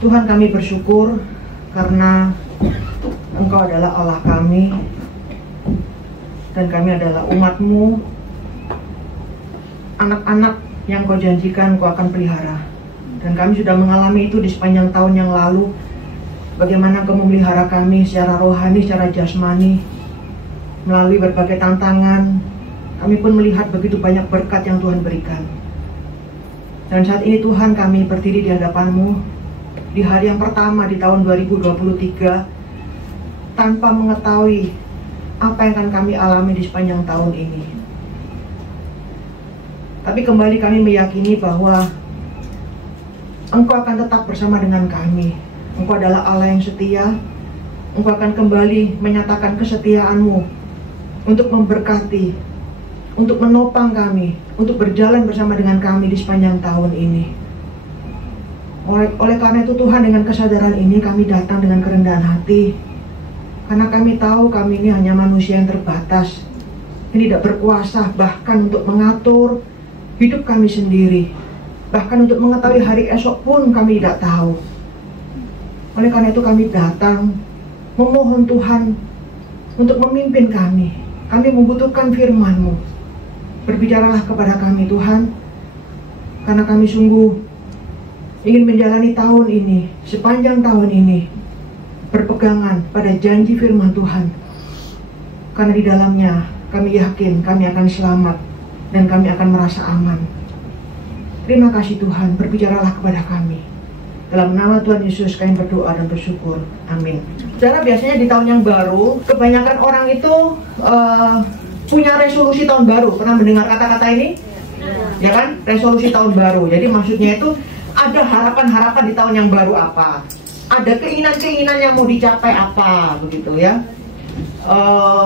Tuhan, kami bersyukur karena Engkau adalah Allah kami dan kami adalah umat-Mu, anak-anak yang Kau janjikan Kau akan pelihara. Dan kami sudah mengalami itu di sepanjang tahun yang lalu, bagaimana Kau memelihara kami secara rohani, secara jasmani, melalui berbagai tantangan. Kami pun melihat begitu banyak berkat yang Tuhan berikan. Dan saat ini Tuhan, kami berdiri di hadapan-Mu di hari yang pertama di tahun 2023, tanpa mengetahui apa yang akan kami alami di sepanjang tahun ini. Tapi kembali kami meyakini bahwa Engkau akan tetap bersama dengan kami. Engkau adalah Allah yang setia. Engkau akan kembali menyatakan kesetiaan-Mu untuk memberkati, untuk menopang kami, untuk berjalan bersama dengan kami di sepanjang tahun ini. Oleh karena itu Tuhan, dengan kesadaran ini kami datang dengan kerendahan hati. Karena kami tahu kami ini hanya manusia yang terbatas, yang tidak berkuasa bahkan untuk mengatur hidup kami sendiri. Bahkan untuk mengetahui hari esok pun kami tidak tahu. Oleh karena itu kami datang memohon Tuhan untuk memimpin kami. Kami membutuhkan firman-Mu. Berbicaralah kepada kami Tuhan, karena kami sungguh ingin menjalani tahun ini, sepanjang tahun ini, berpegangan pada janji firman Tuhan. Karena di dalamnya kami yakin kami akan selamat dan kami akan merasa aman. Terima kasih Tuhan, berbicaralah kepada kami. Dalam nama Tuhan Yesus kami berdoa dan bersyukur. Amin. Saudara, biasanya di tahun yang baru, kebanyakan orang itu punya resolusi tahun baru. Pernah mendengar kata-kata ini? Ya kan? Resolusi tahun baru. Jadi maksudnya itu ada harapan-harapan di tahun yang baru apa, ada keinginan-keinginan yang mau dicapai apa, begitu ya,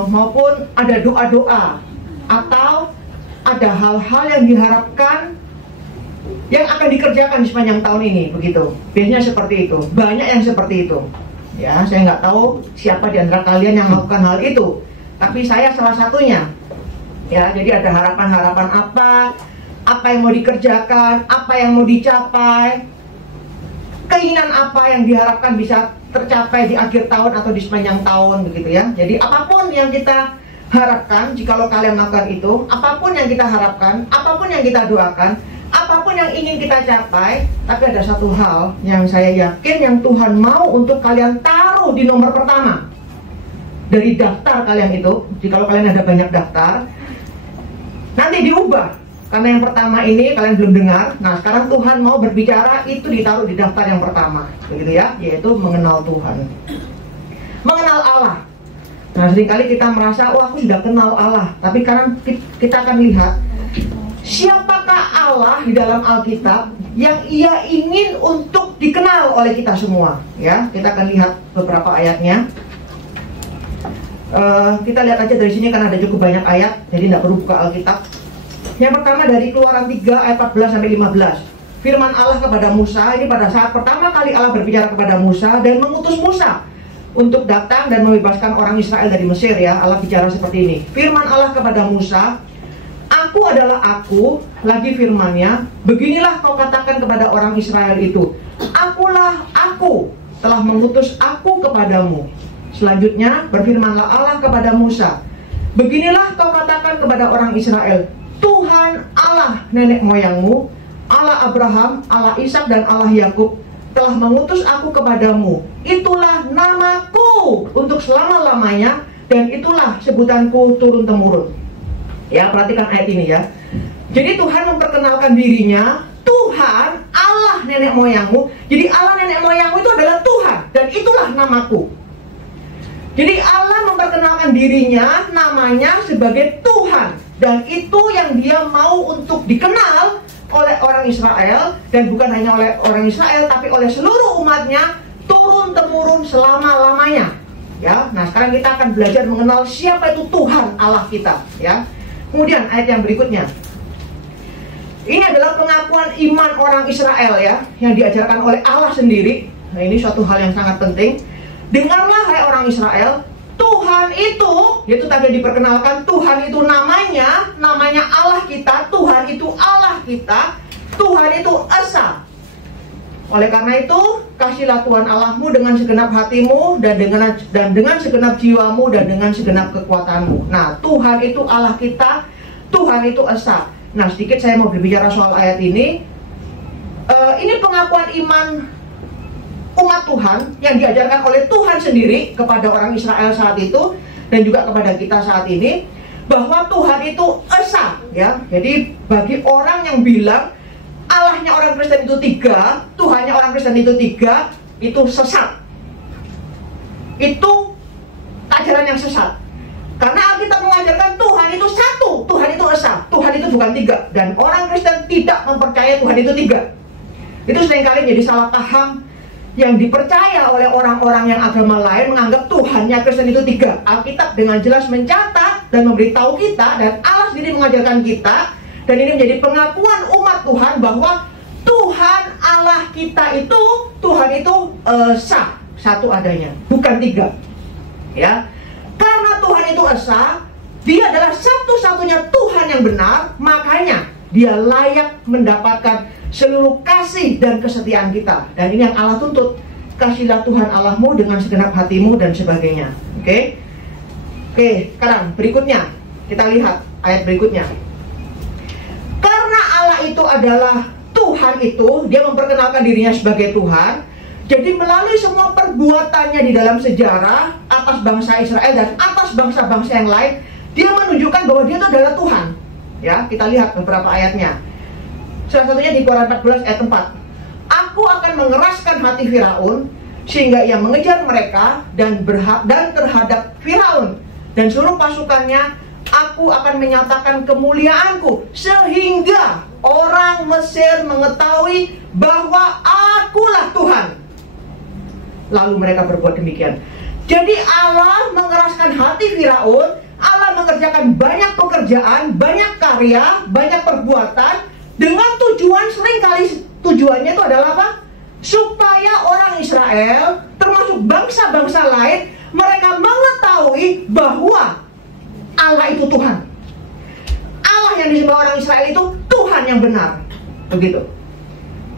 maupun ada doa-doa atau ada hal-hal yang diharapkan yang akan dikerjakan di sepanjang tahun ini, begitu. Biasanya seperti itu, banyak yang seperti itu. Ya, saya nggak tahu siapa di antara kalian yang melakukan hal itu, tapi saya salah satunya. Ya, jadi ada harapan-harapan apa yang mau dikerjakan, apa yang mau dicapai, keinginan apa yang diharapkan bisa tercapai di akhir tahun atau di sepanjang tahun, begitu ya. Jadi apapun yang kita harapkan, jikalau kalian melakukan itu, apapun yang kita harapkan, apapun yang kita doakan, apapun yang ingin kita capai, tapi ada satu hal yang saya yakin yang Tuhan mau untuk kalian taruh di nomor pertama dari daftar kalian itu. Jikalau kalian ada banyak daftar, nanti diubah. Karena yang pertama ini kalian belum dengar. Nah, sekarang Tuhan mau berbicara, itu ditaruh di daftar yang pertama, begitu ya, yaitu mengenal Tuhan, mengenal Allah. Nah, seringkali kita merasa, oh aku sudah kenal Allah. Tapi sekarang kita akan lihat siapakah Allah di dalam Alkitab yang Ia ingin untuk dikenal oleh kita semua. Ya, kita akan lihat beberapa ayatnya. Kita lihat aja dari sini karena ada cukup banyak ayat, jadi tidak perlu buka Alkitab. Yang pertama dari Keluaran 3 ayat 14-15. Firman Allah kepada Musa, ini pada saat pertama kali Allah berbicara kepada Musa dan mengutus Musa untuk datang dan membebaskan orang Israel dari Mesir, ya. Allah bicara seperti ini. Firman Allah kepada Musa, Aku adalah aku, lagi firmannya, beginilah kau katakan kepada orang Israel itu, Akulah aku, telah mengutus aku kepadamu. Selanjutnya berfirmanlah Allah kepada Musa, beginilah kau katakan kepada orang Israel, Tuhan Allah nenek moyangmu, Allah Abraham, Allah Ishak dan Allah Yakub telah mengutus aku kepadamu. Itulah namaku untuk selama-lamanya dan itulah sebutanku turun-temurun. Ya, perhatikan ayat ini ya. Jadi Tuhan memperkenalkan dirinya, Tuhan Allah nenek moyangmu. Jadi Allah nenek moyangmu itu adalah Tuhan dan itulah namaku. Jadi Allah memperkenalkan dirinya, namanya sebagai Tuhan. Dan itu yang dia mau untuk dikenal oleh orang Israel. Dan bukan hanya oleh orang Israel, tapi oleh seluruh umatnya, turun-temurun selama-lamanya. Ya, nah sekarang kita akan belajar mengenal siapa itu Tuhan Allah kita. Ya, kemudian ayat yang berikutnya. Ini adalah pengakuan iman orang Israel ya, yang diajarkan oleh Allah sendiri. Nah, ini suatu hal yang sangat penting. Dengarlah hai orang Israel, Tuhan itu, yaitu tadi diperkenalkan, Tuhan itu namanya Allah kita, Tuhan itu Allah kita, Tuhan itu Esa. Oleh karena itu, kasihlah Tuhan Allahmu dengan segenap hatimu dan dengan segenap jiwamu dan dengan segenap kekuatanmu. Nah, Tuhan itu Allah kita, Tuhan itu esa. Nah, sedikit saya mau berbicara soal ayat ini. Ini pengakuan iman umat Tuhan yang diajarkan oleh Tuhan sendiri kepada orang Israel saat itu dan juga kepada kita saat ini, bahwa Tuhan itu esa, ya. Jadi bagi orang yang bilang Allahnya orang Kristen itu tiga, Tuhannya orang Kristen itu tiga, itu sesat. Itu ajaran yang sesat. Karena Alkitab mengajarkan Tuhan itu satu, Tuhan itu esa, Tuhan itu bukan tiga. Dan orang Kristen tidak mempercayai Tuhan itu tiga. Itu seringkali menjadi salah paham yang dipercaya oleh orang-orang yang agama lain, menganggap Tuhannya Kristen itu tiga. Alkitab dengan jelas mencatat dan memberitahu kita, dan Allah sendiri mengajarkan kita, dan ini menjadi pengakuan umat Tuhan bahwa Tuhan Allah kita itu, Tuhan itu esa, satu adanya, bukan tiga. Ya, karena Tuhan itu esa, Dia adalah satu-satunya Tuhan yang benar, makanya Dia layak mendapatkan seluruh kasih dan kesetiaan kita. Dan ini yang Allah tuntut, kasihlah Tuhan Allahmu dengan segenap hatimu dan sebagainya. Oke, sekarang berikutnya kita lihat ayat berikutnya. Karena Allah itu adalah Tuhan itu, Dia memperkenalkan dirinya sebagai Tuhan. Jadi melalui semua perbuatannya di dalam sejarah atas bangsa Israel dan atas bangsa-bangsa yang lain, Dia menunjukkan bahwa Dia itu adalah Tuhan. Ya, kita lihat beberapa ayatnya. Salah satunya di Keluaran 14 ayat 4. Aku akan mengeraskan hati Firaun sehingga ia mengejar mereka dan terhadap Firaun dan seluruh pasukannya aku akan menyatakan kemuliaanku sehingga orang Mesir mengetahui bahwa akulah Tuhan. Lalu mereka berbuat demikian. Jadi Allah mengeraskan hati Firaun, Allah mengerjakan banyak pekerjaan, banyak karya, banyak perbuatan dengan tujuan, seringkali tujuannya itu adalah apa? Supaya orang Israel, termasuk bangsa-bangsa lain, mereka mengetahui bahwa Allah itu Tuhan. Allah yang disembah orang Israel itu Tuhan yang benar. Begitu.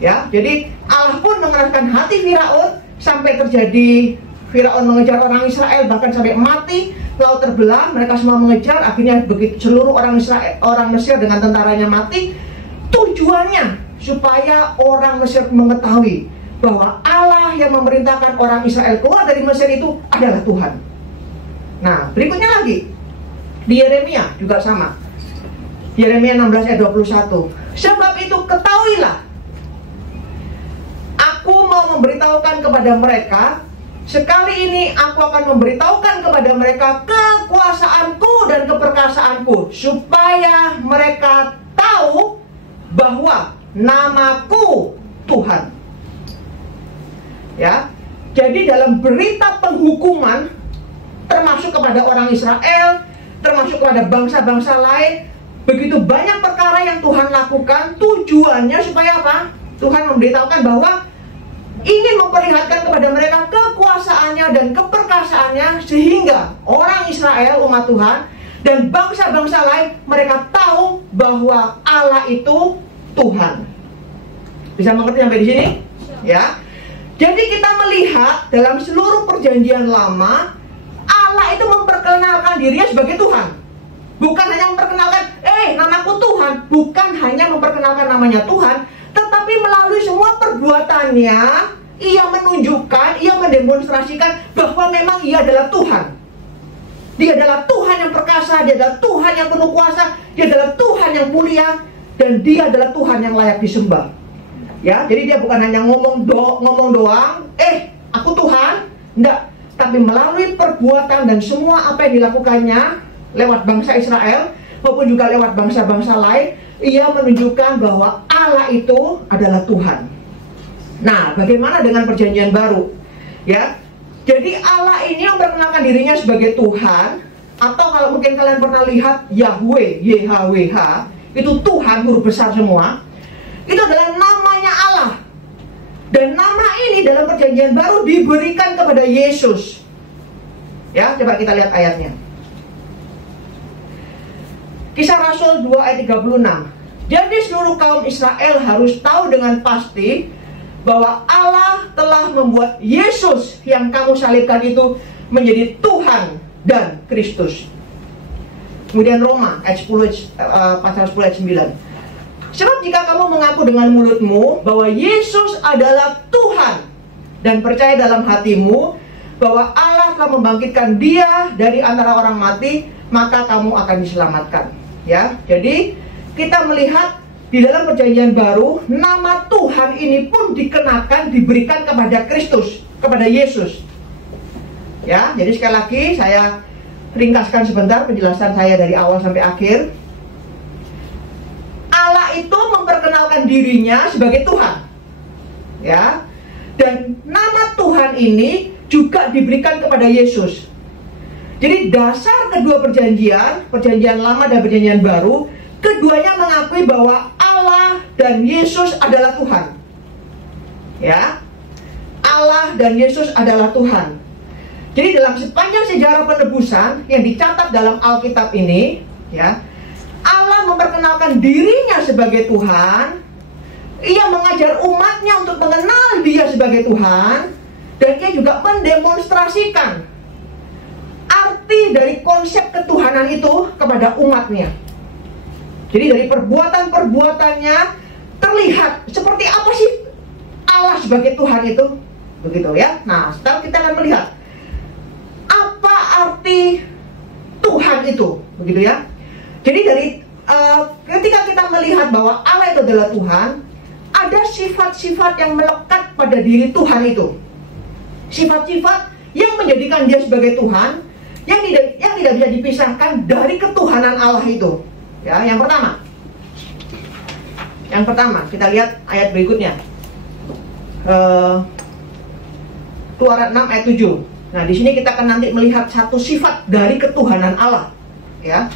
Ya, jadi Allah pun mengeraskan hati Firaun sampai terjadi Firaun mengejar orang Israel bahkan sampai mati, laut terbelah, mereka semua mengejar, akhirnya begitu seluruh orang Israel, orang Mesir dengan tentaranya mati. Tujuannya supaya orang Mesir mengetahui bahwa Allah yang memerintahkan orang Israel keluar dari Mesir itu adalah Tuhan. Nah, berikutnya lagi di Yeremia juga sama. Yeremia 16 ayat 21. Sebab itu ketahuilah, aku mau memberitahukan kepada mereka, sekali ini aku akan memberitahukan kepada mereka kekuasaanku dan keperkasaanku, supaya mereka tahu bahwa namaku Tuhan. Ya, jadi dalam berita penghukuman, termasuk kepada orang Israel, termasuk kepada bangsa-bangsa lain, begitu banyak perkara yang Tuhan lakukan, tujuannya supaya apa? Tuhan memberitahukan bahwa ingin memperlihatkan kepada mereka kekuasaannya dan keperkasaannya, sehingga orang Israel, umat Tuhan, dan bangsa-bangsa lain, mereka tahu bahwa Allah itu Tuhan. Bisa mengerti sampai di sini? Ya. Jadi kita melihat dalam seluruh perjanjian lama, Allah itu memperkenalkan dirinya sebagai Tuhan. Bukan hanya memperkenalkan, namaku Tuhan. Bukan hanya memperkenalkan namanya Tuhan, tetapi melalui semua perbuatannya, ia menunjukkan, ia mendemonstrasikan bahwa memang ia adalah Tuhan. Dia adalah Tuhan yang perkasa, Dia adalah Tuhan yang penuh kuasa, Dia adalah Tuhan yang mulia, dan Dia adalah Tuhan yang layak disembah. Ya, jadi Dia bukan hanya ngomong doang, aku Tuhan, enggak, tapi melalui perbuatan dan semua apa yang dilakukannya lewat bangsa Israel maupun juga lewat bangsa-bangsa lain, ia menunjukkan bahwa Allah itu adalah Tuhan. Nah, bagaimana dengan perjanjian baru? Ya, jadi Allah ini memperkenalkan dirinya sebagai Tuhan, atau kalau mungkin kalian pernah lihat Yahweh, YHWH, itu Tuhan huruf besar semua. Itu adalah namanya Allah. Dan nama ini dalam perjanjian baru diberikan kepada Yesus. Ya, coba kita lihat ayatnya. Kisah Rasul 2 ayat 36. Jadi seluruh kaum Israel harus tahu dengan pasti bahwa Allah telah membuat Yesus yang kamu salibkan itu menjadi Tuhan dan Kristus. Kemudian Roma ayat 10, pasal 10 ayat 9. Sebab jika kamu mengaku dengan mulutmu bahwa Yesus adalah Tuhan dan percaya dalam hatimu bahwa Allah telah membangkitkan Dia dari antara orang mati, maka kamu akan diselamatkan. Ya, jadi kita melihat di dalam perjanjian baru, nama Tuhan ini pun dikenakan, diberikan kepada Kristus, kepada Yesus. Ya, jadi sekali lagi saya ringkaskan sebentar penjelasan saya dari awal sampai akhir. Allah itu memperkenalkan dirinya sebagai Tuhan. Ya. Dan nama Tuhan ini juga diberikan kepada Yesus. Jadi dasar kedua perjanjian, perjanjian lama dan perjanjian baru, keduanya mengakui bahwa Allah dan Yesus adalah Tuhan. Ya. Allah dan Yesus adalah Tuhan. Jadi dalam sepanjang sejarah penebusan yang dicatat dalam Alkitab ini, ya, Allah memperkenalkan dirinya sebagai Tuhan. Ia mengajar umatnya untuk mengenal Dia sebagai Tuhan, dan Ia juga mendemonstrasikan arti dari konsep ketuhanan itu kepada umatnya. Jadi dari perbuatan-perbuatannya terlihat seperti apa sih Allah sebagai Tuhan itu, begitu ya. Nah, sekarang kita akan melihat apa arti Tuhan itu, begitu ya. Jadi dari ketika kita melihat bahwa Allah itu adalah Tuhan, ada sifat-sifat yang melekat pada diri Tuhan itu. Sifat-sifat yang menjadikan Dia sebagai Tuhan, yang tidak bisa dipisahkan dari ketuhanan Allah itu. Ya, yang pertama. Yang pertama, kita lihat ayat berikutnya. Keluaran 6 ayat 7. Nah, di sini kita akan nanti melihat satu sifat dari ketuhanan Allah. Ya.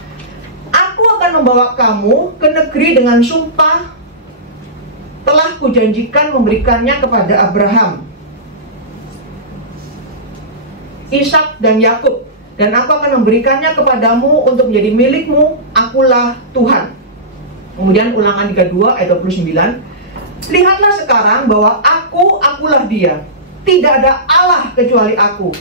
Aku akan membawa kamu ke negeri dengan sumpah telah kujanjikan memberikannya kepada Abraham, Ishak dan Yakub, dan aku akan memberikannya kepadamu untuk menjadi milikmu. Akulah Tuhan. Kemudian Ulangan 32 ayat 29. Lihatlah sekarang bahwa akulah Dia. Tidak ada Allah kecuali aku.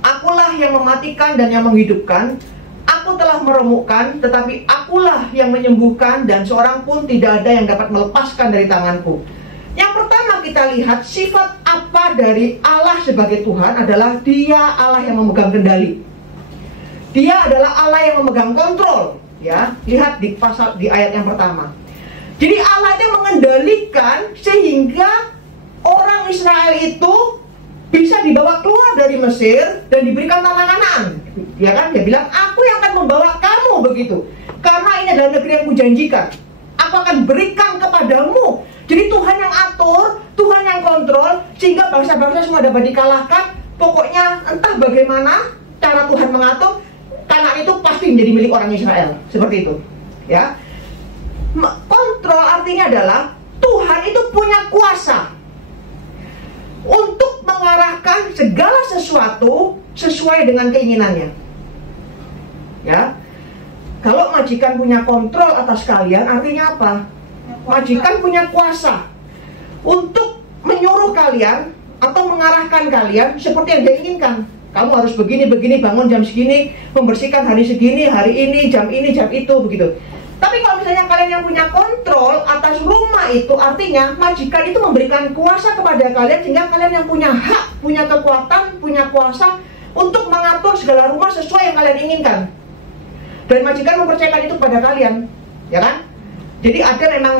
Akulah yang mematikan dan yang menghidupkan. Aku telah meremukkan, tetapi akulah yang menyembuhkan, dan seorang pun tidak ada yang dapat melepaskan dari tanganku. Yang pertama kita lihat sifat apa dari Allah sebagai Tuhan adalah Dia Allah yang memegang kendali. Dia adalah Allah yang memegang kontrol. Ya, lihat di ayat yang pertama. Jadi Allah yang mengendalikan sehingga orang Israel itu bisa dibawa keluar dari Mesir dan diberikan tanah Kanaan. Ya kan? Dia bilang, aku yang akan membawa kamu begitu. Karena ini adalah negeri yang kujanjikan. Aku akan berikan kepadamu. Jadi Tuhan yang atur, Tuhan yang kontrol, sehingga bangsa-bangsa semua dapat dikalahkan. Pokoknya entah bagaimana cara Tuhan mengatur, tanah itu pasti menjadi milik orang Israel. Seperti itu. Ya. Kontrol artinya adalah Tuhan itu punya kuasa untuk mengarahkan segala sesuatu sesuai dengan keinginannya. Ya. Kalau majikan punya kontrol atas kalian, artinya apa? Majikan punya kuasa untuk menyuruh kalian atau mengarahkan kalian seperti yang dia inginkan. Kamu harus begini, bangun jam segini, membersihkan hari segini, hari ini, jam itu, begitu. Tapi kalau misalnya kalian yang punya kontrol atas rumah itu, artinya majikan itu memberikan kuasa kepada kalian, sehingga kalian yang punya hak, punya kekuatan, punya kuasa untuk mengatur segala rumah sesuai yang kalian inginkan. Dan majikan mempercayakan itu kepada kalian, ya kan? Jadi ada memang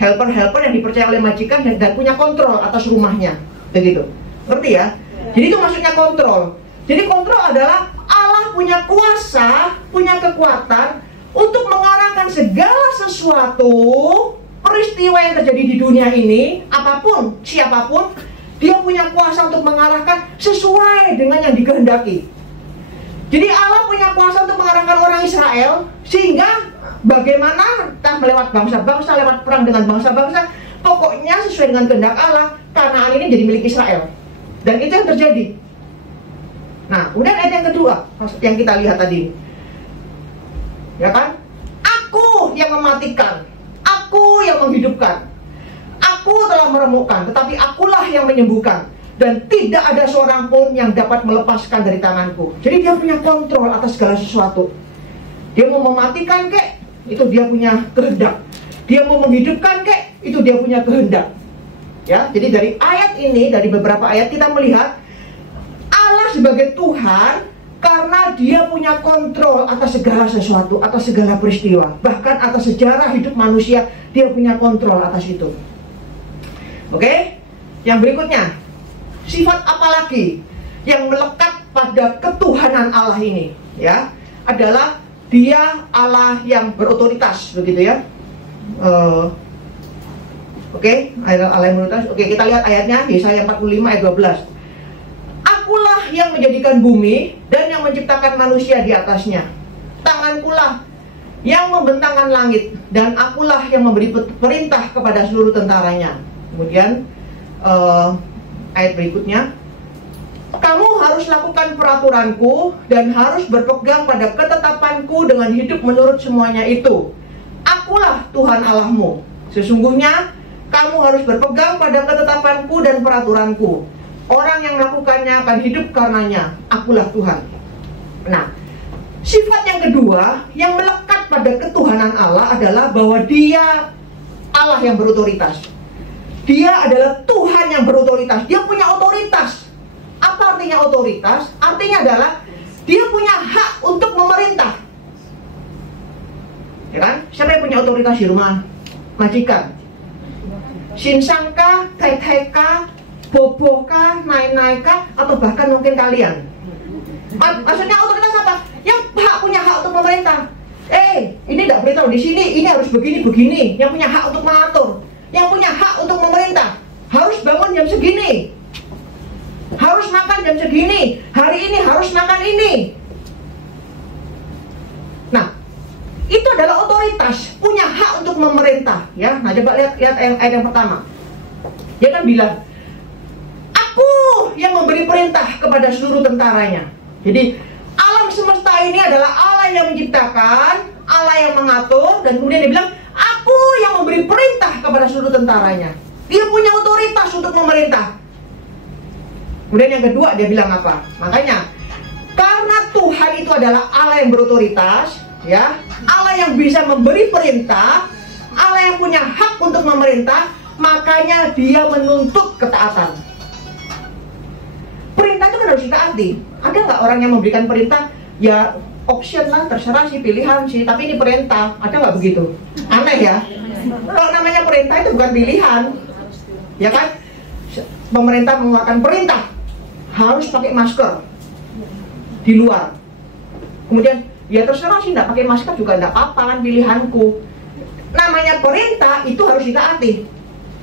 helper-helper yang dipercaya oleh majikan dan punya kontrol atas rumahnya, begitu. Ngerti ya? Jadi itu maksudnya kontrol. Jadi kontrol adalah Allah punya kuasa, punya kekuatan untuk mengarahkan segala sesuatu peristiwa yang terjadi di dunia ini, apapun, siapapun, Dia punya kuasa untuk mengarahkan sesuai dengan yang dikehendaki. Jadi Allah punya kuasa untuk mengarahkan orang Israel, sehingga bagaimana entah melewat bangsa-bangsa, lewat perang dengan bangsa-bangsa, pokoknya sesuai dengan kehendak Allah, Kanaan ini jadi milik Israel. Dan itu yang terjadi. Nah, kemudian ayat yang kedua yang kita lihat tadi, ya kan? Aku yang mematikan, aku yang menghidupkan, aku Aku telah meremukkan, tetapi akulah yang menyembuhkan. Dan tidak ada seorang pun yang dapat melepaskan dari tanganku. Jadi dia punya kontrol atas segala sesuatu. Dia mau mematikan kek, itu dia punya kehendak. Dia mau menghidupkan kek, itu dia punya kehendak. Ya, jadi dari ayat ini, dari beberapa ayat kita melihat Allah sebagai Tuhan karena dia punya kontrol atas segala sesuatu, atas segala peristiwa. Bahkan atas sejarah hidup manusia, dia punya kontrol atas itu. Oke, yang berikutnya, sifat apa lagi yang melekat pada ketuhanan Allah ini? Ya, adalah dia Allah yang berotoritas, begitu ya. Allah yang berotoritas. Oke, kita lihat ayatnya, Yesaya 45 ayat 12. Akulah yang menjadikan bumi dan yang menciptakan manusia di atasnya. Tangankulah yang membentangkan langit, dan akulah yang memberi perintah kepada seluruh tentaranya. Kemudian ayat berikutnya, kamu harus lakukan peraturanku dan harus berpegang pada ketetapanku dengan hidup menurut semuanya itu. Akulah Tuhan Allahmu. Sesungguhnya kamu harus berpegang pada ketetapanku dan peraturanku. Orang yang melakukannya akan hidup karenanya. Akulah Tuhan. Nah, sifat yang kedua yang melekat pada ketuhanan Allah adalah bahwa dia Allah yang berotoritas. Dia adalah Tuhan yang berotoritas. Dia punya otoritas. Apa artinya otoritas? Artinya adalah dia punya hak untuk memerintah. Ya kan? Siapa yang punya otoritas di rumah? Majikan. Shinsangka, kai-kai-ka, boboka, nai-naika, atau bahkan mungkin kalian. Maksudnya otoritas apa? Yang punya hak untuk memerintah. Ini tidak boleh tahu di sini, ini harus begini-begini. Yang punya hak untuk mengatur, yang punya hak untuk memerintah. Harus bangun jam segini, harus makan jam segini, hari ini harus makan ini. Nah, itu adalah otoritas, punya hak untuk memerintah. Ya, nah coba lihat ayat yang pertama. Dia kan bilang, aku yang memberi perintah kepada seluruh tentaranya. Jadi alam semesta ini adalah Allah yang menciptakan, Allah yang mengatur, dan kemudian dia bilang, aku yang memberi perintah kepada seluruh tentaranya. Dia punya otoritas untuk memerintah. Kemudian yang kedua dia bilang apa? Makanya karena Tuhan itu adalah Allah yang berotoritas, ya, Allah yang bisa memberi perintah, Allah yang punya hak untuk memerintah, makanya dia menuntut ketaatan. Perintah itu kan harus ditaati. Ada nggak orang yang memberikan perintah? Ya option lah, terserah sih, pilihan sih, tapi ini perintah. Ada nggak begitu? Aneh ya. Kalau namanya perintah itu bukan pilihan, ya kan? Pemerintah mengeluarkan perintah harus pakai masker di luar. Kemudian ya terserah sih, nggak pakai masker juga nggak apa-apa, kan pilihanku. Namanya perintah itu harus ditaati.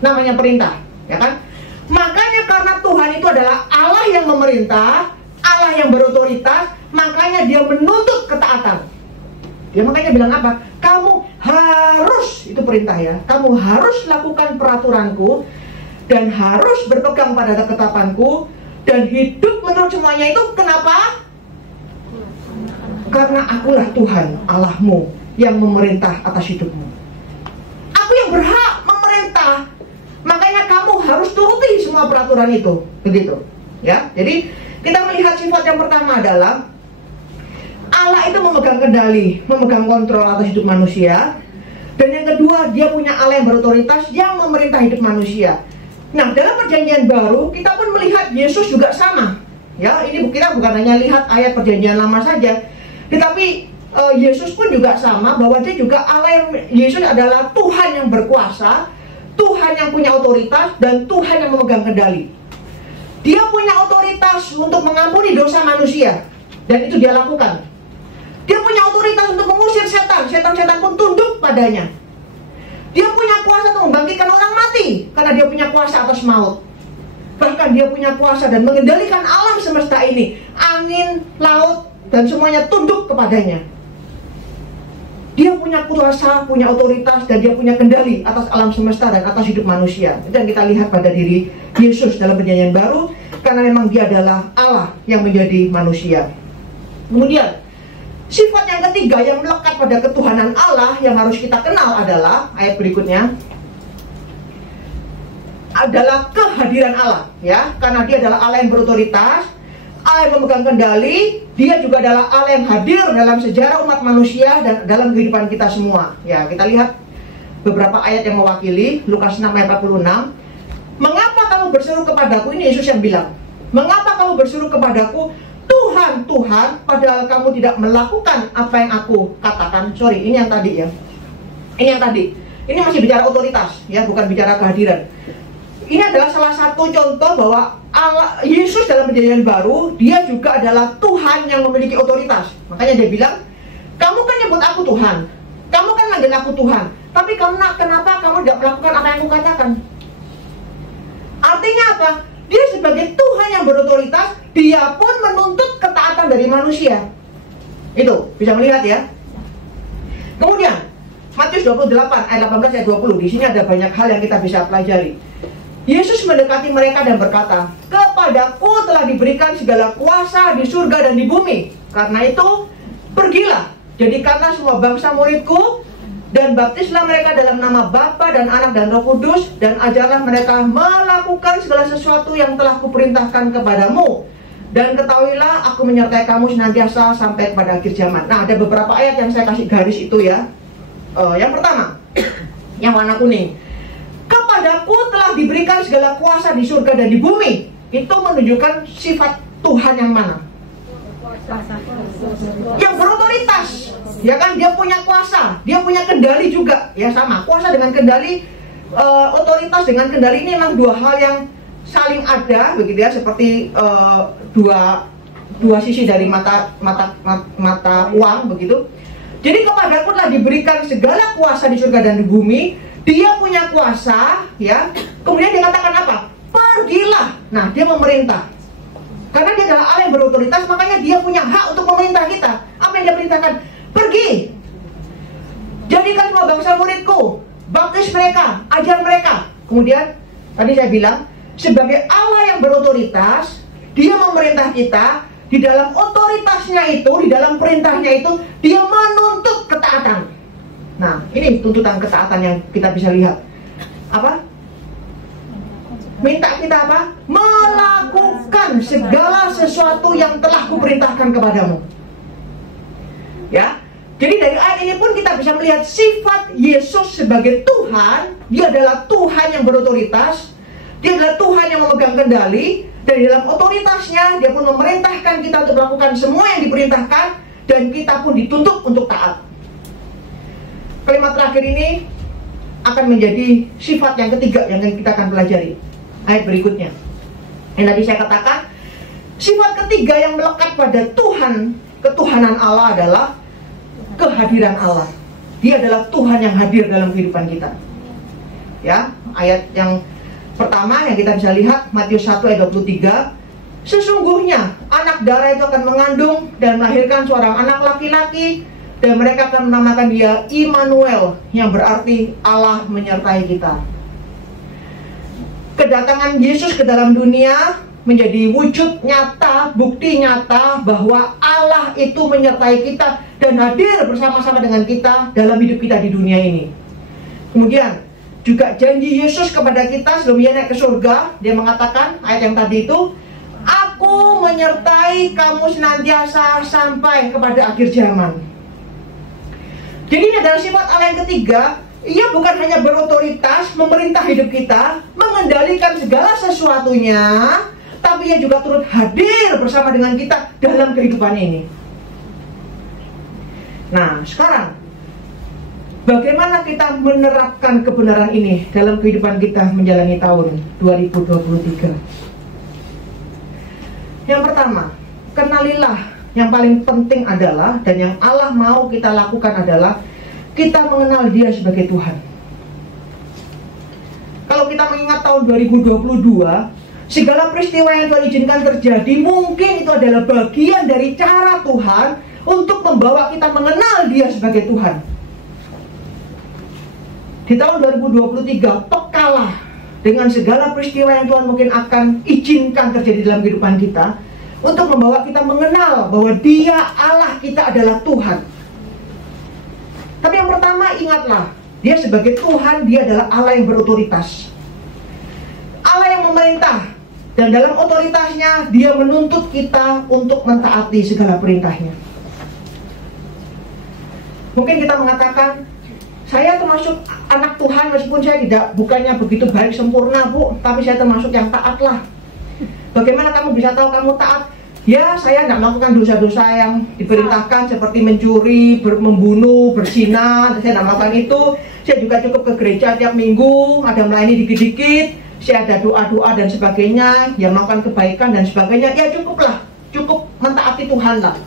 Namanya perintah, ya kan? Makanya karena Tuhan itu adalah Allah yang memerintah, Allah yang berotoritas, makanya dia menuntut ketaatan. Dia makanya bilang apa? Kamu harus, itu perintah ya, kamu harus lakukan peraturanku dan harus berpegang pada ketetapanku dan hidup menurut semuanya itu. Kenapa? Karena akulah Tuhan Allahmu yang memerintah atas hidupmu. Aku yang berhak memerintah. Makanya kamu harus turuti semua peraturan itu. Begitu. Ya. Jadi kita melihat sifat yang pertama adalah Allah itu memegang kendali, memegang kontrol atas hidup manusia. Dan yang kedua, dia punya Allah yang berotoritas yang memerintah hidup manusia. Nah, dalam perjanjian baru kita pun melihat Yesus juga sama. Ya, ini kita bukan hanya lihat ayat perjanjian lama saja, tetapi Yesus pun juga sama, bahwa dia juga Allah yang, Yesus adalah Tuhan yang berkuasa, Tuhan yang punya otoritas, dan Tuhan yang memegang kendali. Dia punya otoritas untuk mengampuni dosa manusia, dan itu dia lakukan. Dia punya otoritas untuk mengusir setan, setan-setan pun tunduk padanya. Dia punya kuasa untuk membangkitkan orang mati, karena dia punya kuasa atas maut. Bahkan dia punya kuasa dan mengendalikan alam semesta ini, angin, laut, dan semuanya tunduk kepadanya. Dia punya kuasa, punya otoritas, dan dia punya kendali atas alam semesta dan atas hidup manusia. Itu yang kita lihat pada diri Yesus dalam perjanjian baru, karena memang dia adalah Allah yang menjadi manusia. Kemudian sifat yang ketiga yang melekat pada ketuhanan Allah yang harus kita kenal adalah ayat berikutnya. adalah kehadiran Allah, ya, karena dia adalah Allah yang berotoritas, Allah yang memegang kendali. Dia juga adalah Allah yang hadir dalam sejarah umat manusia dan dalam kehidupan kita semua. Ya, kita lihat beberapa ayat yang mewakili. Lukas 6 ayat 46. Mengapa kamu berseru kepadaku? Ini Yesus yang bilang. Mengapa kamu berseru kepadaku, Tuhan, Tuhan, padahal kamu tidak melakukan apa yang aku katakan. Sorry, ini yang tadi ya. Ini yang tadi. Ini masih bicara otoritas, ya, bukan bicara kehadiran. Ini adalah salah satu contoh bahwa Allah, Yesus dalam perjanjian baru, dia juga adalah Tuhan yang memiliki otoritas. Makanya dia bilang, kamu kan nyebut aku Tuhan, kamu kan manggil aku Tuhan, tapi kenapa kamu tidak melakukan apa yang aku katakan? Artinya apa? Dia sebagai Tuhan yang berotoritas, dia pun menuntut ketaatan dari manusia. Itu, bisa melihat ya. Kemudian, Matius 28 ayat 18 ayat 20. Di sini ada banyak hal yang kita bisa pelajari. Yesus mendekati mereka dan berkata, kepadaku telah diberikan segala kuasa di surga dan di bumi. Karena itu, pergilah, jadikanlah semua bangsa muridku, dan baptislah mereka dalam nama Bapa dan Anak dan Roh Kudus, dan ajarlah mereka melakukan segala sesuatu yang telah kuperintahkan kepadamu. Dan ketahuilah, aku menyertai kamu senantiasa sampai kepada akhir zaman. Nah, ada beberapa ayat yang saya kasih garis itu ya. Yang pertama, yang warna kuning. Kepadaku telah diberikan segala kuasa di surga dan di bumi. Itu menunjukkan sifat Tuhan yang mana? Yang berotoritas. Ya kan, dia punya kuasa, dia punya kendali juga. Ya sama, kuasa dengan kendali, otoritas dengan kendali ini memang dua hal yang saling ada, begitu ya, seperti dua sisi dari mata uang, begitu. Jadi kepadaku telah diberikan segala kuasa di surga dan di bumi. Dia punya kuasa, ya. Kemudian dia katakan apa? Pergilah. Nah, dia memerintah. Karena dia adalah Allah yang berotoritas, makanya dia punya hak untuk memerintah kita. Apa yang dia perintahkan? Pergi. Jadikan semua bangsa muridku, baptis mereka, ajar mereka. Kemudian, tadi saya bilang, sebagai Allah yang berotoritas, dia memerintah kita. Di dalam otoritasnya itu, di dalam perintahnya itu, dia menuntut ketaatan. Nah, ini tuntutan ketaatan yang kita bisa lihat. Apa? Minta kita apa? Melakukan segala sesuatu yang telah kuperintahkan kepadamu. Ya. Jadi dari ayat ini pun kita bisa melihat sifat Yesus sebagai Tuhan. Dia adalah Tuhan yang berotoritas. Dia adalah Tuhan yang memegang kendali. Dan di dalam otoritasnya, dia pun memerintahkan kita untuk melakukan semua yang diperintahkan. Dan kita pun dituntut untuk taat. Kalimat terakhir ini akan menjadi sifat yang ketiga yang kita akan pelajari. Ayat berikutnya. Yang tadi saya katakan, sifat ketiga yang melekat pada Tuhan, ketuhanan Allah adalah kehadiran Allah. Dia adalah Tuhan yang hadir dalam kehidupan kita. Ya, ayat yang pertama yang kita bisa lihat, Matius 1 ayat 23. Sesungguhnya anak darah itu akan mengandung dan melahirkan seorang anak laki-laki, dan mereka akan menamakan dia Immanuel, yang berarti Allah menyertai kita. Kedatangan Yesus ke dalam dunia menjadi wujud nyata, bukti nyata bahwa Allah itu menyertai kita dan hadir bersama-sama dengan kita dalam hidup kita di dunia ini. Kemudian juga janji Yesus kepada kita sebelum dia naik ke surga. Dia mengatakan, ayat yang tadi itu, aku menyertai kamu senantiasa sampai kepada akhir zaman. Jadi ini adalah sifat Allah yang ketiga. Ia bukan hanya berotoritas, memerintah hidup kita, mengendalikan segala sesuatunya, tapi ia juga turut hadir bersama dengan kita dalam kehidupan ini. Nah, sekarang bagaimana kita menerapkan kebenaran ini dalam kehidupan kita menjalani tahun 2023? Yang pertama, kenalilah. Yang paling penting adalah, dan yang Allah mau kita lakukan adalah, kita mengenal dia sebagai Tuhan. Kalau kita mengingat tahun 2022, segala peristiwa yang Tuhan izinkan terjadi, mungkin itu adalah bagian dari cara Tuhan untuk membawa kita mengenal dia sebagai Tuhan. Di tahun 2023, pekalah dengan segala peristiwa yang Tuhan mungkin akan izinkan terjadi dalam kehidupan kita, untuk membawa kita mengenal bahwa dia Allah kita adalah Tuhan. Tapi yang pertama, ingatlah, dia sebagai Tuhan, dia adalah Allah yang berotoritas. memerintah, dan dalam otoritasnya dia menuntut kita untuk mentaati segala perintahnya. Mungkin kita mengatakan, saya termasuk anak Tuhan meskipun saya bukannya begitu baik sempurna Bu, tapi saya termasuk yang taat lah. Bagaimana kamu bisa tahu kamu taat? Ya, saya tidak melakukan dosa-dosa yang diperintahkan seperti mencuri, membunuh, berzina. Saya tidak melakukan itu. Saya juga cukup ke gereja tiap minggu, ada melayani dikit-dikit. Saya ada doa-doa dan sebagainya, yang melakukan kebaikan dan sebagainya. Ya cukuplah, cukup mentaati Tuhan lah.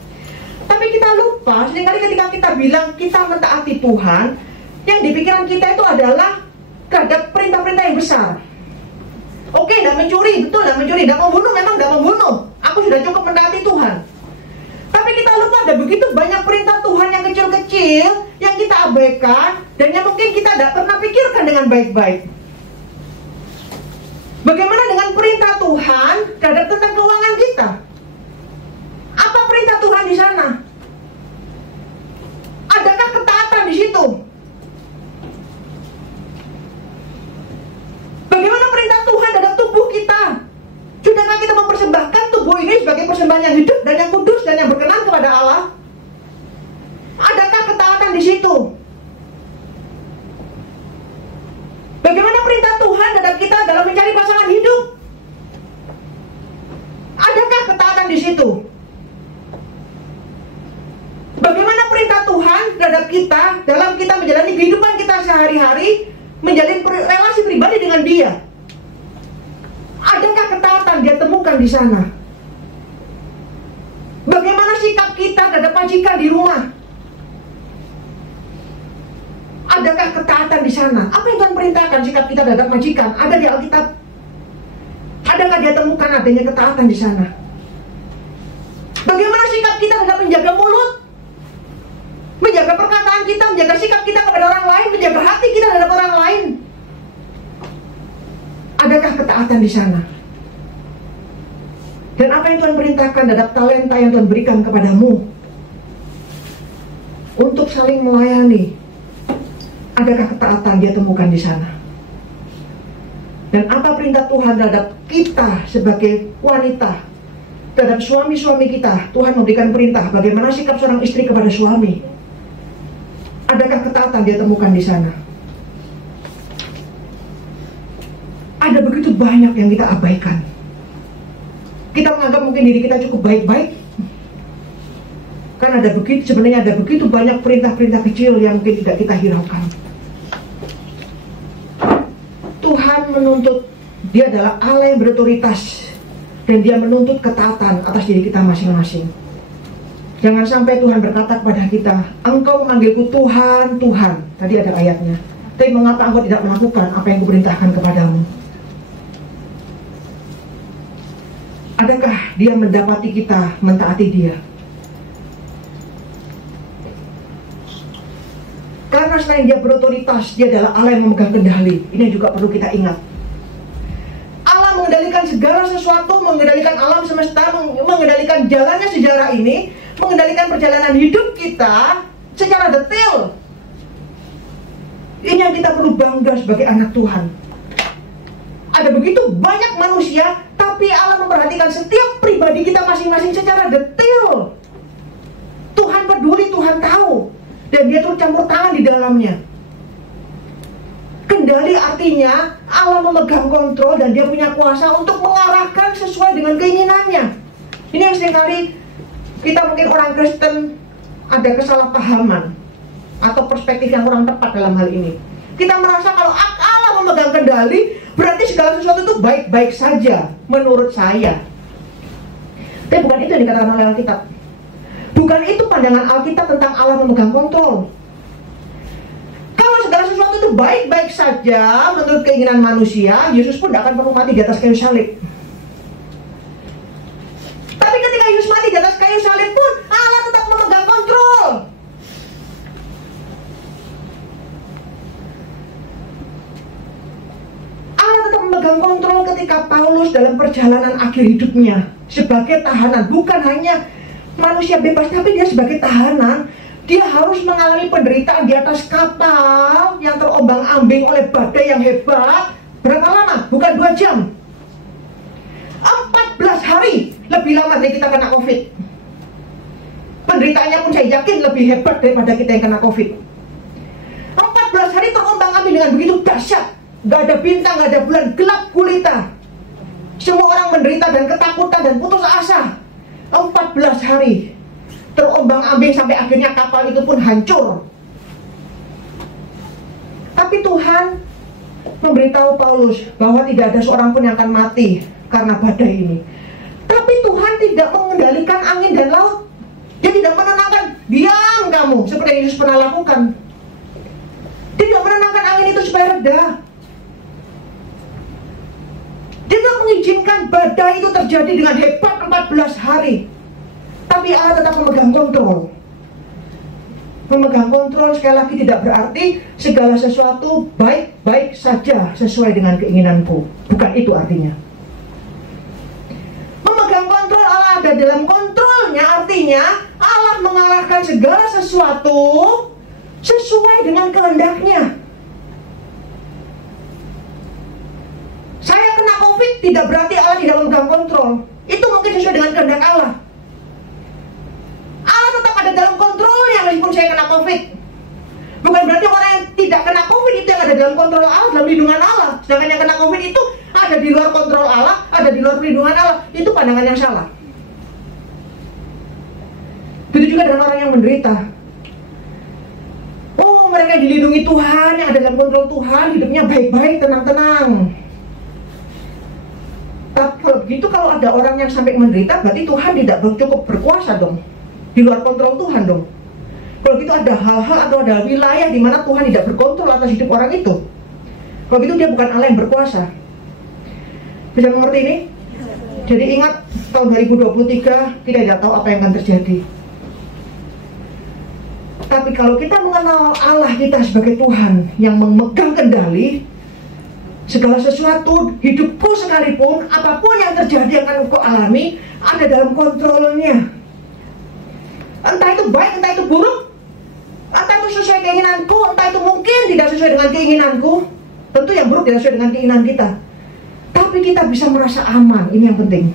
Tapi kita lupa, seringkali ketika kita bilang kita mentaati Tuhan, yang di pikiran kita itu adalah terhadap perintah-perintah yang besar. Oke, tidak mencuri, betul, tidak mencuri, tidak membunuh, memang tidak membunuh. Aku sudah cukup mentaati Tuhan. Tapi kita lupa ada begitu banyak perintah Tuhan yang kecil-kecil yang kita abaikan dan yang mungkin kita tidak pernah pikirkan dengan baik-baik. Bagaimana dengan perintah Tuhan terhadap tentang keuangan kita? Apa perintah Tuhan di sana? Adakah ketaatan di situ? Bagaimana perintah Tuhan terhadap tubuh kita? Sudahkah kita mempersembahkan tubuh ini sebagai persembahan yang hidup dan yang kudus dan yang berkenan kepada Allah? Adakah ketaatan di situ? Bagaimana perintah Tuhan terhadap kita dalam mencari pasangan hidup? Adakah ketaatan di situ? Bagaimana perintah Tuhan terhadap kita dalam kita menjalani kehidupan kita sehari-hari, menjalin relasi pribadi dengan Dia? Adakah ketaatan dia temukan di sana? Bagaimana sikap kita terhadap majikan di rumah? Adakah ketaatan di sana? Apa yang Tuhan perintahkan sikap kita terhadap majikan? Ada di Alkitab? Adakah dia temukan adanya ketaatan di sana? Bagaimana sikap kita terhadap menjaga mulut? Menjaga perkataan kita, menjaga sikap kita kepada orang lain, menjaga hati kita terhadap orang lain. Adakah ketaatan di sana? Dan apa yang Tuhan perintahkan terhadap talenta yang Tuhan berikan kepadamu untuk saling melayani? Adakah ketaatan dia temukan di sana? Dan apa perintah Tuhan terhadap kita sebagai wanita, terhadap suami-suami kita? Tuhan memberikan perintah bagaimana sikap seorang istri kepada suami. Adakah ketaatan dia temukan di sana? Ada begitu banyak yang kita abaikan. Kita menganggap mungkin diri kita cukup baik-baik. Kan sebenarnya ada begitu banyak perintah-perintah kecil yang mungkin tidak kita hiraukan. Tuhan menuntut, dia adalah Allah yang berotoritas, dan dia menuntut ketaatan atas diri kita masing-masing. Jangan sampai Tuhan berkata kepada kita, engkau memanggilku Tuhan, Tuhan. Tadi ada ayatnya. Tapi mengapa engkau tidak melakukan apa yang kuperintahkan kepadamu? Adakah dia mendapati kita mentaati dia? Karena selain dia berotoritas, dia adalah Allah yang memegang kendali. Ini juga perlu kita ingat. Allah mengendalikan segala sesuatu, mengendalikan alam semesta, mengendalikan jalannya sejarah ini, mengendalikan perjalanan hidup kita secara detail. Ini yang kita perlu bangga sebagai anak Tuhan. Ada begitu banyak manusia, tapi Allah memperhatikan setiap pribadi kita masing-masing secara detail. Tuhan peduli, Tuhan tahu, dan dia turut campur tangan di dalamnya. Kendali artinya Allah memegang kontrol dan dia punya kuasa untuk mengarahkan sesuai dengan keinginannya. Ini yang seringkali kita mungkin orang Kristen ada kesalahpahaman atau perspektif yang kurang tepat dalam hal ini. Kita merasa kalau Allah memegang kendali, berarti segala sesuatu itu baik-baik saja menurut saya. Tapi bukan itu yang dikatakan oleh Alkitab. Bukan itu pandangan Alkitab tentang Allah memegang kontrol. Kalau segala sesuatu itu baik-baik saja menurut keinginan manusia, Yesus pun tidak akan perlu mati di atas kayu salib. Tapi ketika Yesus mati di atas kayu salib pun Allah tetap memegang kontrol. Allah tetap memegang kontrol ketika Paulus dalam perjalanan akhir hidupnya sebagai tahanan. Bukan hanya manusia bebas, tapi dia sebagai tahanan. Dia harus mengalami penderitaan di atas kapal yang terombang-ambing oleh badai yang hebat. Berapa lama? Bukan 2 jam. lebih lama dari kita kena COVID. Penderitaannya pun saya yakin lebih hebat daripada kita yang kena COVID. 14 hari terombang-ambing dengan begitu dahsyat. Gak ada bintang, gak ada bulan, gelap gulita. Semua orang menderita dan ketakutan dan putus asa. 14 hari terombang-ambing sampai akhirnya kapal itu pun hancur. Tapi Tuhan memberitahu Paulus bahwa tidak ada seorang pun yang akan mati karena badai ini. Tapi Tuhan tidak mengendalikan angin dan laut. Dia tidak menenangkan, diam kamu, seperti yang Yesus pernah lakukan. Dia tidak menenangkan angin itu supaya reda. Dia tidak mengizinkan badai itu terjadi dengan hebat 14 hari. Tapi Allah tetap memegang kontrol. Memegang kontrol sekali lagi tidak berarti segala sesuatu baik-baik saja sesuai dengan keinginanku. Bukan itu artinya. Memegang kontrol, Allah ada dalam kontrolnya, artinya Allah mengarahkan segala sesuatu sesuai dengan kehendaknya. Saya kena COVID tidak berarti Allah tidak memegang kontrol. Itu mungkin sesuai dengan kehendak Allah. Allah tetap ada dalam kontrolnya meskipun saya kena COVID. Bukan berarti orang yang tidak kena COVID itu yang ada dalam kontrol Allah, dalam lindungan Allah. Sedangkan yang kena COVID itu ada di luar kontrol Allah, ada di luar perlindungan Allah. Itu pandangan yang salah. Begitu juga dengan orang yang menderita. Oh, mereka dilindungi Tuhan, yang ada dalam kontrol Tuhan, hidupnya baik-baik, tenang-tenang. Tapi kalau begitu, kalau ada orang yang sampai menderita, berarti Tuhan tidak cukup berkuasa dong. Di luar kontrol Tuhan dong. Kalau gitu ada hal-hal atau ada wilayah di mana Tuhan tidak berkontrol atas hidup orang itu. Kalau gitu dia bukan Allah yang berkuasa. Bisa mengerti ini? Jadi ingat, tahun 2023 kita tidak tahu apa yang akan terjadi. Tapi kalau kita mengenal Allah kita sebagai Tuhan yang memegang kendali segala sesuatu, hidupku sekalipun, apapun yang terjadi akan kau alami, ada dalam kontrolnya. Entah itu baik, entah itu buruk, entah itu sesuai keinginanku, entah itu mungkin tidak sesuai dengan keinginanku. Tentu yang buruk tidak sesuai dengan keinginan kita. Tapi kita bisa merasa aman, ini yang penting.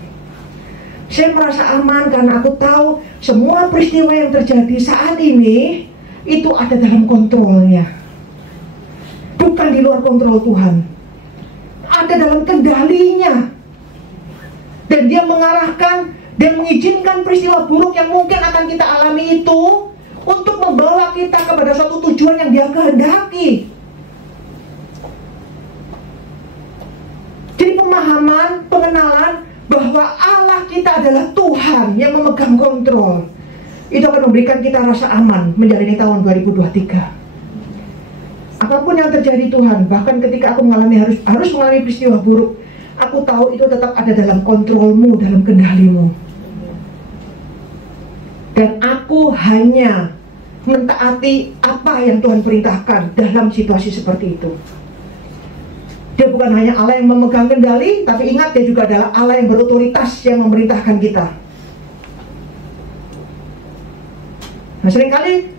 Saya merasa aman karena aku tahu semua peristiwa yang terjadi saat ini itu ada dalam kontrolnya. Bukan di luar kontrol Tuhan. Ada dalam kendalinya. Dan dia mengarahkan dan mengizinkan peristiwa buruk yang mungkin akan kita alami itu untuk membawa kita kepada suatu tujuan yang dia kehendaki. Jadi pemahaman, pengenalan bahwa Allah kita adalah Tuhan yang memegang kontrol, itu akan memberikan kita rasa aman menjalani tahun 2023. Apapun yang terjadi Tuhan, bahkan ketika aku harus mengalami peristiwa buruk, aku tahu itu tetap ada dalam kontrolmu, dalam kendalimu. Dan aku hanya mentaati apa yang Tuhan perintahkan dalam situasi seperti itu. Dia bukan hanya Allah yang memegang kendali, tapi ingat dia juga adalah Allah yang berotoritas yang memerintahkan kita. Nah, seringkali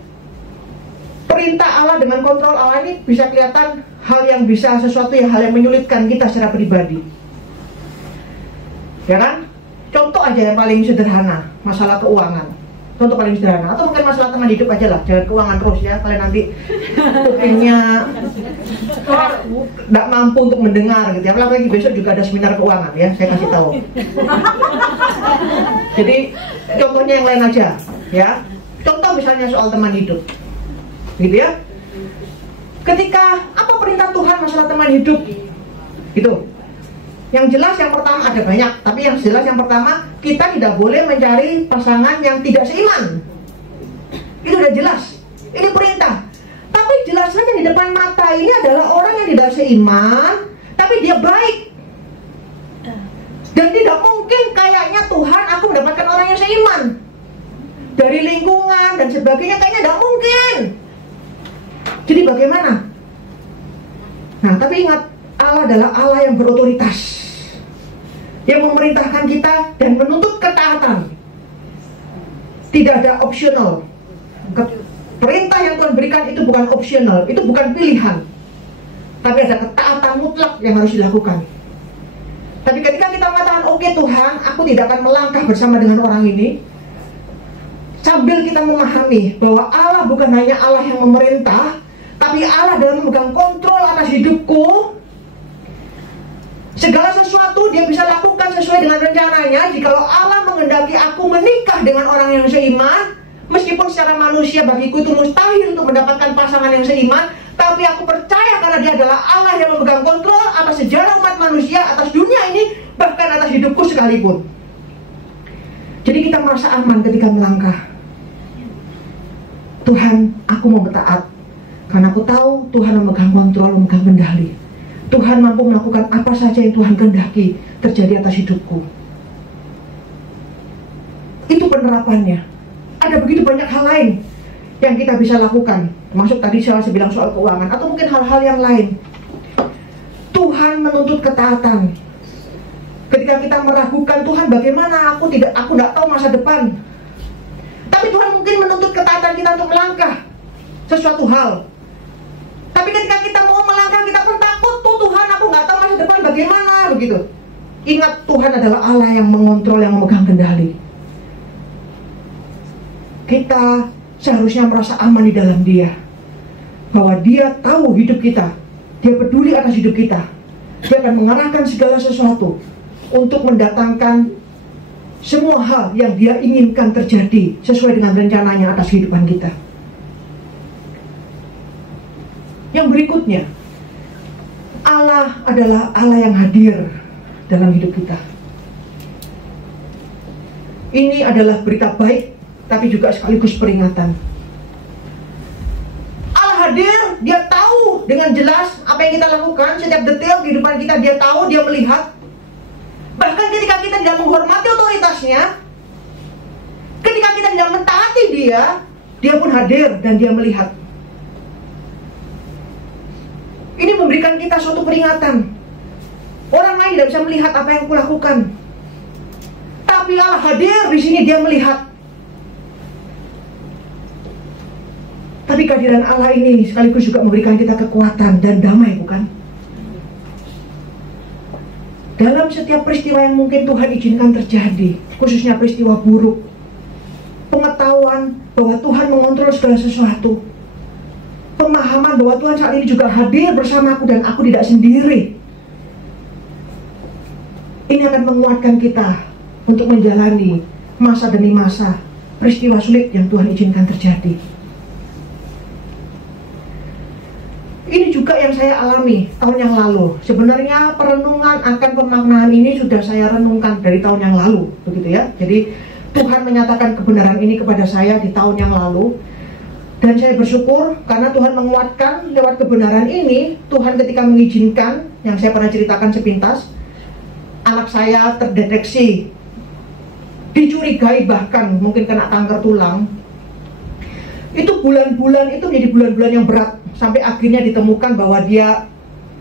perintah Allah dengan kontrol Allah ini bisa kelihatan hal yang hal yang menyulitkan kita secara pribadi. Ya kan? Contoh aja yang paling sederhana, masalah keuangan. Contoh paling sederhana, atau mungkin masalah teman hidup aja lah, jangan keuangan terus ya. Kalian nanti kupingnya tidak mampu untuk mendengar gitu ya. Apalagi besok juga ada seminar keuangan ya, saya kasih tahu. Jadi contohnya yang lain aja ya. Contoh misalnya soal teman hidup, gitu ya. Ketika apa perintah Tuhan masalah teman hidup, gitu. Yang jelas yang pertama ada banyak, tapi yang jelas yang pertama kita tidak boleh mencari pasangan yang tidak seiman. Itu udah jelas. Ini perintah. Tapi jelas saja di depan mata ini adalah orang yang tidak seiman, tapi dia baik. Dan tidak mungkin kayaknya Tuhan aku mendapatkan orang yang seiman. Dari lingkungan dan sebagainya kayaknya tidak mungkin. Jadi bagaimana? Nah, tapi ingat, Allah adalah Allah yang berotoritas, yang memerintahkan kita dan menuntut ketaatan. Tidak ada opsional. Perintah yang Tuhan berikan itu bukan opsional, itu bukan pilihan, tapi ada ketaatan mutlak yang harus dilakukan. Tapi ketika kita mengatakan, oke, oke Tuhan, aku tidak akan melangkah bersama dengan orang ini. Sambil kita memahami bahwa Allah bukan hanya Allah yang memerintah, tapi Allah dalam memegang kontrol atas hidupku. Segala sesuatu dia bisa lakukan sesuai dengan rencananya. Jikalau Allah menghendaki aku menikah dengan orang yang seiman, meskipun secara manusia bagiku itu mustahil untuk mendapatkan pasangan yang seiman, tapi aku percaya karena dia adalah Allah yang memegang kontrol atas sejarah umat manusia, atas dunia ini, bahkan atas hidupku sekalipun. Jadi kita merasa aman ketika melangkah. Tuhan, aku mau bertaat karena aku tahu Tuhan memegang kontrol, memegang kendali. Tuhan mampu melakukan apa saja yang Tuhan kehendaki terjadi atas hidupku. Itu penerapannya. Ada begitu banyak hal lain yang kita bisa lakukan, termasuk tadi saya bilang soal keuangan, atau mungkin hal-hal yang lain. Tuhan menuntut ketaatan. Ketika kita meragukan, Tuhan bagaimana, aku tidak tahu masa depan. Tapi Tuhan mungkin menuntut ketaatan kita untuk melangkah sesuatu hal. Tapi ketika kita mau melangkah, kita pun takut, tuh Tuhan aku nggak tahu masa depan bagaimana, begitu. Ingat, Tuhan adalah Allah yang mengontrol, yang memegang kendali. Kita seharusnya merasa aman di dalam Dia, bahwa Dia tahu hidup kita, Dia peduli atas hidup kita. Dia akan mengarahkan segala sesuatu untuk mendatangkan semua hal yang Dia inginkan terjadi sesuai dengan rencananya atas kehidupan kita. Yang berikutnya, Allah adalah Allah yang hadir dalam hidup kita. Ini adalah berita baik, tapi juga sekaligus peringatan. Allah hadir, Dia tahu dengan jelas apa yang kita lakukan, setiap detail kehidupan kita Dia tahu, Dia melihat. Bahkan ketika kita tidak menghormati otoritasnya, ketika kita tidak mentaati Dia, Dia pun hadir dan Dia melihat. Ini memberikan kita suatu peringatan. Orang lain tidak bisa melihat apa yang aku lakukan, tapi Allah hadir di sini, Dia melihat. Tapi kehadiran Allah ini sekaligus juga memberikan kita kekuatan dan damai, bukan? Dalam setiap peristiwa yang mungkin Tuhan izinkan terjadi, khususnya peristiwa buruk, pengetahuan bahwa Tuhan mengontrol segala sesuatu, pemahaman bahwa Tuhan saat ini juga hadir bersamaku dan aku tidak sendiri, ini akan menguatkan kita untuk menjalani masa demi masa peristiwa sulit yang Tuhan izinkan terjadi. Ini juga yang saya alami tahun yang lalu. Sebenarnya perenungan akan pemaknaan ini sudah saya renungkan dari tahun yang lalu, begitu ya. Jadi Tuhan menyatakan kebenaran ini kepada saya di tahun yang lalu, dan saya bersyukur karena Tuhan menguatkan lewat kebenaran ini. Tuhan ketika mengizinkan, yang saya pernah ceritakan sepintas, anak saya terdeteksi, dicurigai bahkan mungkin kena kanker tulang. Itu bulan-bulan itu menjadi bulan-bulan yang berat, sampai akhirnya ditemukan bahwa dia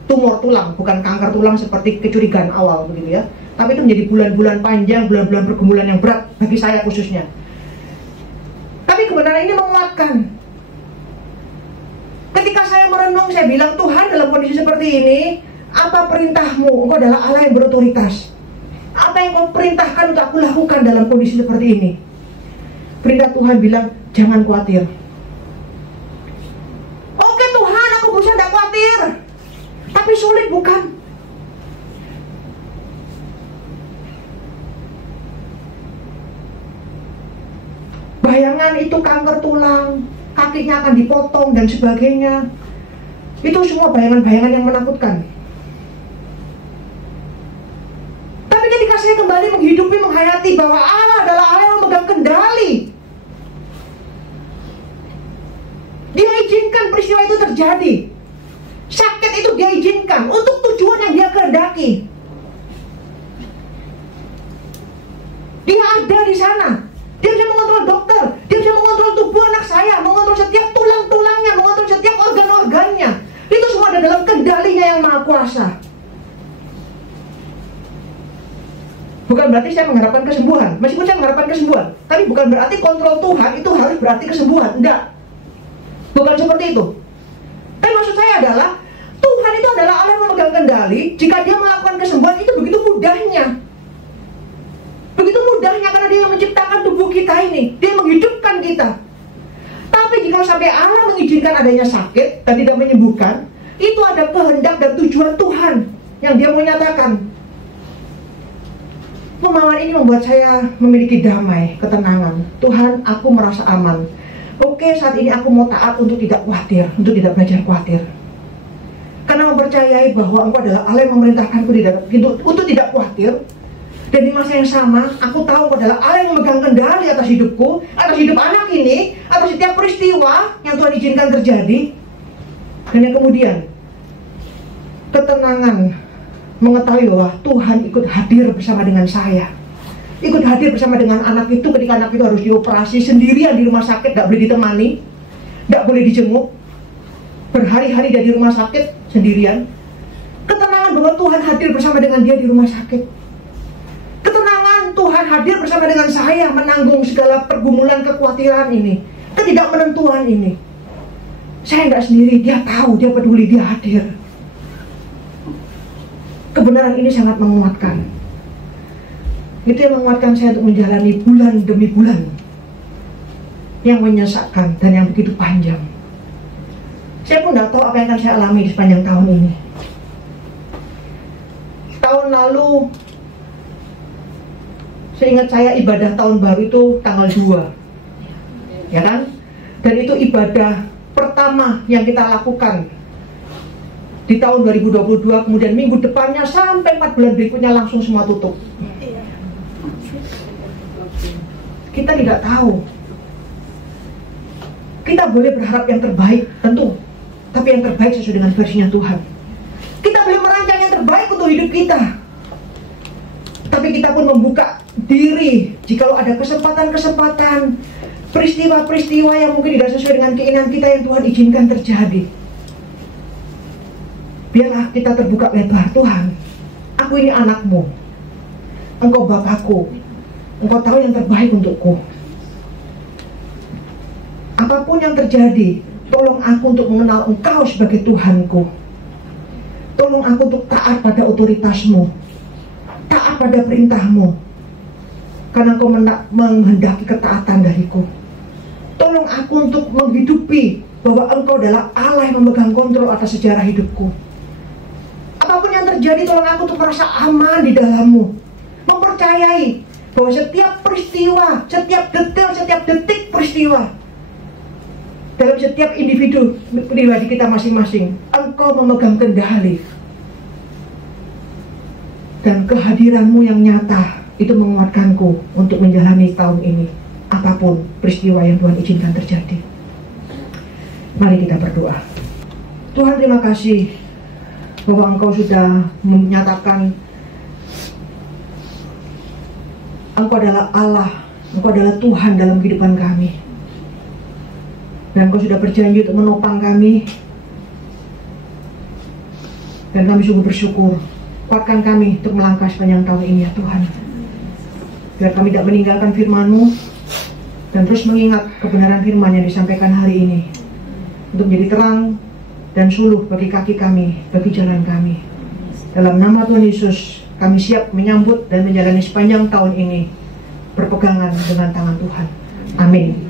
tumor tulang, bukan kanker tulang seperti kecurigaan awal, begitu ya. Tapi itu menjadi bulan-bulan panjang, bulan-bulan pergumulan yang berat bagi saya khususnya. Tapi kebenaran ini menguatkan. Ketika saya merenung, saya bilang, Tuhan, dalam kondisi seperti ini, apa perintahmu? Engkau adalah Allah yang berotoritas. Apa yang kau perintahkan untuk aku lakukan dalam kondisi seperti ini? Perintah Tuhan bilang, jangan khawatir. Oke Tuhan, aku berusaha tidak khawatir, tapi sulit bukan? Bayangan itu kanker tulang, kakinya akan dipotong dan sebagainya. Itu semua bayangan-bayangan yang menakutkan. Tapi ketika saya kembali menghidupi, menghayati bahwa Allah adalah Allah yang memegang kendali, Dia izinkan peristiwa itu terjadi. Sakit itu Dia izinkan untuk tujuan yang Dia kehendaki. Dia ada di sana. Dia bisa mengontrol dokter, Dia bisa mengontrol tubuh anak saya, mengontrol setiap tulang-tulangnya, mengontrol setiap organ-organnya. Itu semua ada dalam kendalinya yang maha kuasa. Bukan berarti saya mengharapkan kesembuhan. Meskipun saya mengharapkan kesembuhan, tapi bukan berarti kontrol Tuhan itu harus berarti kesembuhan. Enggak. Bukan seperti itu. Tapi maksud saya adalah Tuhan itu adalah Allah yang memegang kendali. Jika Dia melakukan kesembuhan itu begitu mudahnya. mudahnya karena dia yang menciptakan tubuh kita ini, dia menghidupkan kita. Tapi jika sampai Allah mengizinkan adanya sakit dan tidak menyembuhkan, itu ada kehendak dan tujuan Tuhan yang dia mau nyatakan. Pemahaman ini membuat saya memiliki damai, ketenangan. Tuhan, aku merasa aman. Oke, saat ini aku mau taat untuk tidak khawatir, untuk tidak belajar khawatir. Karena mempercayai bahwa Engkau adalah Allah yang memerintahkanku untuk tidak khawatir. Dan di masa yang sama, aku tahu Engkau adalah Allah yang memegang kendali atas hidupku, atas hidup anak ini, atas setiap peristiwa yang Tuhan izinkan terjadi. Dan yang kemudian, ketenangan mengetahui bahwa Tuhan ikut hadir bersama dengan saya, ikut hadir bersama dengan anak itu ketika anak itu harus dioperasi sendirian di rumah sakit, tidak boleh ditemani, tidak boleh dijenguk, berhari-hari dia di rumah sakit sendirian. Ketenangan bahwa Tuhan hadir bersama dengan dia di rumah sakit. Ketenangan Tuhan hadir bersama dengan saya menanggung segala pergumulan kekhawatiran ini, ketidakmenentuan ini. Saya tidak sendiri, dia tahu, dia peduli, dia hadir. Kebenaran ini sangat menguatkan. Itu yang menguatkan saya untuk menjalani bulan demi bulan yang menyesakkan dan yang begitu panjang. Saya pun tidak tahu apa yang akan saya alami di sepanjang tahun ini. Tahun lalu, seingat saya ibadah tahun baru itu tanggal 2, ya kan? Dan itu ibadah pertama yang kita lakukan di tahun 2022, kemudian minggu depannya sampai 4 bulan berikutnya langsung semua tutup. Kita tidak tahu. Kita boleh berharap yang terbaik, tentu, tapi yang terbaik sesuai dengan versinya Tuhan. Kita boleh merancang yang terbaik untuk hidup kita, tapi kita pun membuka diri jikalau ada kesempatan-kesempatan, peristiwa-peristiwa yang mungkin tidak sesuai dengan keinginan kita yang Tuhan izinkan terjadi. Biarlah kita terbuka lebar. Tuhan, aku ini anakmu, Engkau Bapakku, Engkau tahu yang terbaik untukku. Apapun yang terjadi, tolong aku untuk mengenal Engkau sebagai Tuhanku. Tolong aku untuk taat pada otoritasmu, taat pada perintahmu, karena Engkau menghendaki ketaatan dariku. Tolong aku untuk menghidupi bahwa Engkau adalah Allah yang memegang kontrol atas sejarah hidupku. Apapun yang terjadi, tolong aku untuk merasa aman di dalam-Mu, mempercayai bahwa setiap peristiwa, setiap detail, setiap detik peristiwa dalam setiap individu pribadi kita masing-masing, Engkau memegang kendali. Dan kehadiran-Mu yang nyata itu menguatkanku untuk menjalani tahun ini, apapun peristiwa yang Tuhan izinkan terjadi. Mari kita berdoa. Tuhan, terima kasih bahwa Engkau sudah menyatakan Engkau adalah Allah, Engkau adalah Tuhan dalam kehidupan kami. Dan Engkau sudah berjanji untuk menopang kami. Dan kami sungguh bersyukur. Kuatkan kami untuk melangkah sepanjang tahun ini ya Tuhan. Biar kami tidak meninggalkan firman-Mu dan terus mengingat kebenaran firman yang disampaikan hari ini, untuk menjadi terang dan suluh bagi kaki kami, bagi jalan kami. Dalam nama Tuhan Yesus, kami siap menyambut dan menjalani sepanjang tahun ini berpegangan dengan tangan Tuhan. Amin.